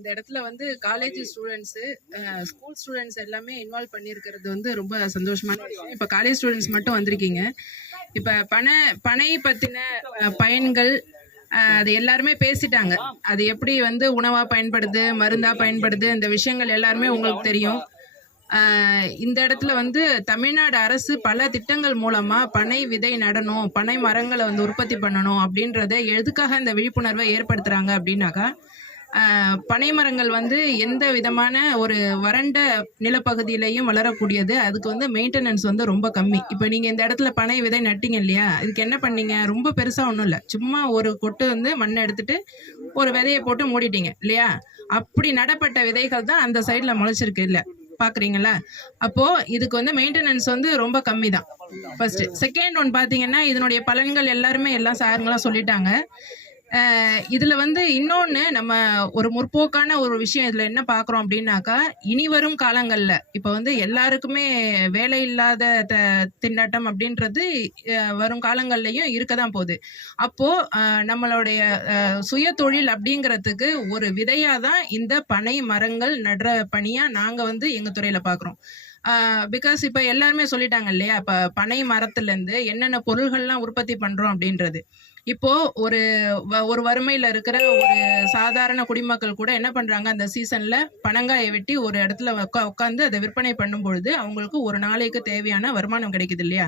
இந்த இடத்துல வந்து காலேஜ் ஸ்டூடெண்ட்ஸு ஸ்கூல் ஸ்டூடெண்ட்ஸ் எல்லாமே இன்வால்வ் பண்ணியிருக்கிறது வந்து ரொம்ப சந்தோஷமான விஷயம். இப்போ காலேஜ் ஸ்டூடெண்ட்ஸ் மட்டும் வந்திருக்கீங்க. இப்போ பனை பற்றின பயன்கள் அது எல்லாருமே பேசிட்டாங்க. அது எப்படி வந்து உணவாக பயன்படுது, மருந்தாக பயன்படுது, இந்த விஷயங்கள் எல்லாருமே உங்களுக்கு தெரியும். இந்த இடத்துல வந்து தமிழ்நாடு அரசு பல திட்டங்கள் மூலமா பனை விதை நடணும், பனை மரங்களை வந்து உற்பத்தி பண்ணணும் அப்படின்றத எதுக்காக இந்த விழிப்புணர்வை ஏற்படுத்துறாங்க அப்படின்னாக்கா, பனை மரங்கள் வந்து எந்த விதமான ஒரு வறண்ட நிலப்பகுதியிலையும் வளரக்கூடியது. அதுக்கு வந்து மெயின்டெனன்ஸ் வந்து ரொம்ப கம்மி. இப்போ நீங்கள் இந்த இடத்துல பனை விதை நட்டிங்க இல்லையா, இதுக்கு என்ன பண்ணீங்க? ரொம்ப பெருசாக ஒன்றும் இல்லை, சும்மா ஒரு கொட்டு வந்து மண்ணை எடுத்துட்டு ஒரு விதையை போட்டு மூடிட்டீங்க இல்லையா. அப்படி நடப்பட்ட விதைகள் தான் அந்த சைடில் முளைச்சிருக்கு இல்லை, பார்க்குறீங்களா? அப்போது இதுக்கு வந்து மெயின்டெனன்ஸ் வந்து ரொம்ப கம்மி தான். ஃபர்ஸ்ட். செகண்ட் ஒன் பார்த்தீங்கன்னா, இதனுடைய பலன்கள் எல்லாருமே எல்லாம் சாருங்களாம் சொல்லிட்டாங்க. இதுல வந்து இன்னொன்று நம்ம ஒரு முற்போக்கான ஒரு விஷயம் இதுல என்ன பார்க்குறோம் அப்படின்னாக்கா, இனி வரும் காலங்கள்ல இப்போ வந்து எல்லாருக்குமே வேலை இல்லாத திண்டாட்டம் அப்படின்றது வரும் காலங்கள்லையும் இருக்க தான் போகுது. அப்போ நம்மளுடைய சுய தொழில் அப்படிங்கிறதுக்கு ஒரு விதையா தான் இந்த பனை மரங்கள் நடுற பணியா நாங்க வந்து எங்க துறையில பார்க்குறோம். பிகாஸ் இப்போ எல்லாருமே சொல்லிட்டாங்க இல்லையா, இப்போ பனை மரத்துலேருந்து என்னென்ன பொருள்கள்லாம் உற்பத்தி பண்ணுறோம் அப்படின்றது. இப்போ ஒரு வறுமையில் இருக்கிற ஒரு சாதாரண குடிமக்கள் கூட என்ன பண்ணுறாங்க, அந்த சீசனில் பனங்காயை வெட்டி ஒரு இடத்துல உட்காந்து அதை விற்பனை பண்ணும் பொழுது அவங்களுக்கு ஒரு நாளைக்கு தேவையான வருமானம் கிடைக்குது இல்லையா.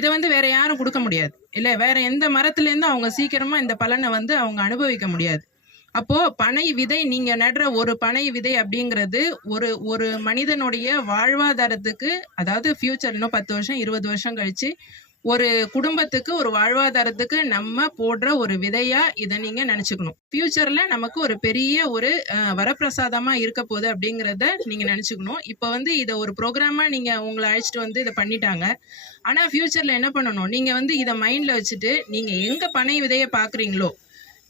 இதை வந்து வேற யாரும் கொடுக்க முடியாது இல்லை, வேற எந்த மரத்துலேருந்து அவங்க சீக்கிரமாக இந்த பலனை வந்து அவங்க அனுபவிக்க முடியாது. அப்போ பனை விதை, நீங்க நடுற ஒரு பனை விதை அப்படிங்கிறது ஒரு மனிதனுடைய வாழ்வாதாரத்துக்கு, அதாவது ஃபியூச்சர் இன்னும் 10 வருஷம் 20 வருஷம் கழிச்சு ஒரு குடும்பத்துக்கு ஒரு வாழ்வாதாரத்துக்கு நம்ம போடுற ஒரு விதையா இதை நீங்க நினைச்சுக்கணும். ஃபியூச்சர்ல நமக்கு ஒரு பெரிய ஒரு வரப்பிரசாதமா இருக்க போகுது அப்படிங்கிறத நீங்க நினைச்சுக்கணும். இப்போ வந்து இதை ஒரு ப்ரோக்ராமா நீங்க உங்களை அழைச்சிட்டு வந்து இதை பண்ணிட்டாங்க. ஆனா ஃபியூச்சர்ல என்ன பண்ணணும், நீங்க வந்து இதை மைண்ட்ல வச்சுட்டு நீங்க எங்க பனை விதையை பாக்குறீங்களோ,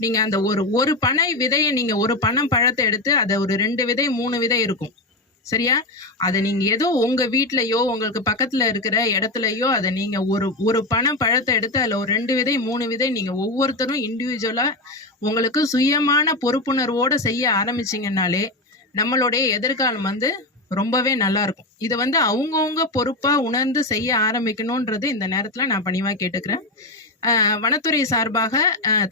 நீங்க அந்த ஒரு பனை விதையை, நீங்க ஒரு பனம் பழத்தை எடுத்து அதை ஒரு 2 விதை 3 விதை இருக்கும் சரியா, அதை நீங்க ஏதோ உங்க வீட்லயோ உங்களுக்கு பக்கத்துல இருக்கிற இடத்துலயோ அதை நீங்க ஒரு பனம் பழத்தை எடுத்து அதுல ஒரு 2 விதை 3 விதை நீங்க ஒவ்வொருத்தரும் இண்டிவிஜுவலா உங்களுக்கு சுயமான பொறுப்புணர்வோட செய்ய ஆரம்பிச்சிங்கன்னாலே நம்மளுடைய எதிர்காலம் வந்து ரொம்பவே நல்லா இருக்கும். இதை வந்து அவங்கவுங்க பொறுப்பா உணர்ந்து செய்ய ஆரம்பிக்கணும்ன்றது இந்த நேரத்துல நான் பணிவா கேட்டுக்கிறேன். வனத்துறை சார்பாக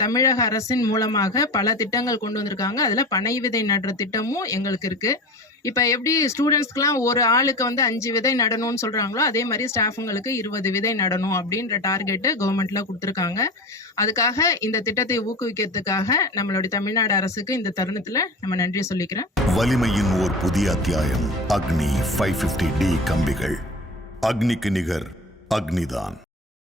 தமிழக அரசின் மூலமாக பல திட்டங்கள் கொண்டு வந்திருக்காங்க. அதில் பனை விதை நடுற திட்டமும் எங்களுக்கு இருக்குது. இப்போ எப்படி ஸ்டூடெண்ட்ஸ்க்குலாம் ஒரு ஆளுக்கு வந்து 5 விதை நடணும்னு சொல்கிறாங்களோ, அதே மாதிரி ஸ்டாஃபுங்களுக்கு 20 விதை நடணும் அப்படின்ற டார்கெட்டு கவர்மெண்ட்டில் கொடுத்துருக்காங்க. அதுக்காக இந்த திட்டத்தை ஊக்குவிக்கிறதுக்காக நம்மளுடைய தமிழ்நாடு அரசுக்கு இந்த தருணத்தில் நம்ம நன்றி சொல்லிக்கிறேன். வலிமையின் ஓர் புதிய அத்தியாயம். அக்னி 550D கம்பிகள். அக்னிக்கு நிகர் அக்னிதான்.